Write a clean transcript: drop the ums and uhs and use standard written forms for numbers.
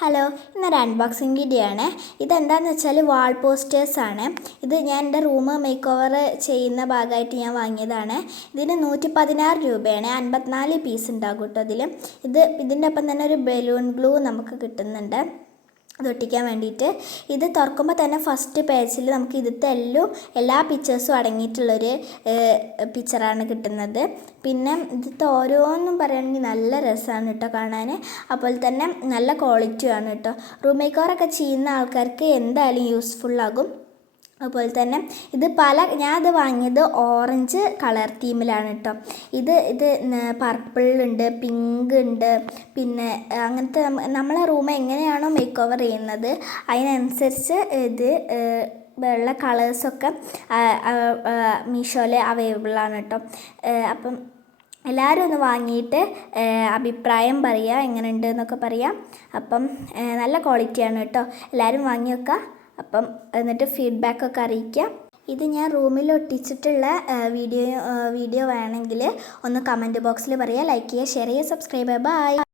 Hello, ഇന്നൊരു unboxing video ആണ്. ഇതെന്താണെന്ന് വെച്ചാൽ വാൾ പോസ്റ്റേഴ്സാണ്. ഇത് ഞാൻ എൻ്റെ റൂം മേക്ക് ഓവർ ചെയ്യുന്ന ഭാഗമായിട്ട് ഞാൻ വാങ്ങിയതാണ്. ഇതിന് 116 രൂപയാണ്. 54 പീസ് ഉണ്ടാകും കേട്ടോ ഇതിൻ്റെ ഒപ്പം തന്നെ ഒരു ബലൂൺ ഗ്ലൂ നമുക്ക് കിട്ടുന്നുണ്ട് ഒട്ടിക്കാൻ വേണ്ടിയിട്ട്. ഇത് തുറക്കുമ്പോൾ തന്നെ ഫസ്റ്റ് പേജിൽ നമുക്ക് ഇതിലത്തെ എല്ലാ പിക്ചേഴ്സും അടങ്ങിയിട്ടുള്ളൊരു പിക്ചറാണ് കിട്ടുന്നത്. പിന്നെ ഇതിലത്തെ ഓരോന്നും പറയുകയാണെങ്കിൽ നല്ല രസമാണ് കേട്ടോ കാണാൻ. അപ്പോൾ തന്നെ നല്ല ക്വാളിറ്റിയാണ് കേട്ടോ. റൂം മേക്ക് ഓവറൊക്കെ ചെയ്യുന്ന ആൾക്കാർക്ക് എന്തായാലും യൂസ്ഫുള്ളാകും. അതുപോലെ തന്നെ ഞാനത് വാങ്ങിയത് ഓറഞ്ച് കളർ തീമിലാണ് കേട്ടോ. ഇത് പർപ്പിളുണ്ട്, പിങ്ക് ഉണ്ട്, പിന്നെ അങ്ങനത്തെ നമ്മളെ റൂം എങ്ങനെയാണോ മേക്ക് ഓവർ ചെയ്യുന്നത് അതിനനുസരിച്ച് ഉള്ള കളേഴ്സൊക്കെ മീഷോയിൽ അവൈലബിളാണ് കേട്ടോ. അപ്പം എല്ലാവരും ഒന്ന് വാങ്ങിയിട്ട് അഭിപ്രായം പറയുക, എങ്ങനെയുണ്ട് എന്നൊക്കെ പറയാം. അപ്പം നല്ല ക്വാളിറ്റിയാണ് കേട്ടോ. എല്ലാവരും വാങ്ങി വെക്കുക. അപ്പം എന്നിട്ട് ഫീഡ്ബാക്കൊക്കെ അറിയിക്കാം. ഇത് ഞാൻ റൂമിൽ ഒട്ടിച്ചിട്ടുള്ള വീഡിയോ വേണമെങ്കിൽ ഒന്ന് കമൻറ്റ് ബോക്സിൽ പറയുക. ലൈക്ക് ചെയ്യുക, ഷെയർ ചെയ്യുക, സബ്സ്ക്രൈബ് ചെയ്യുക. ബൈ.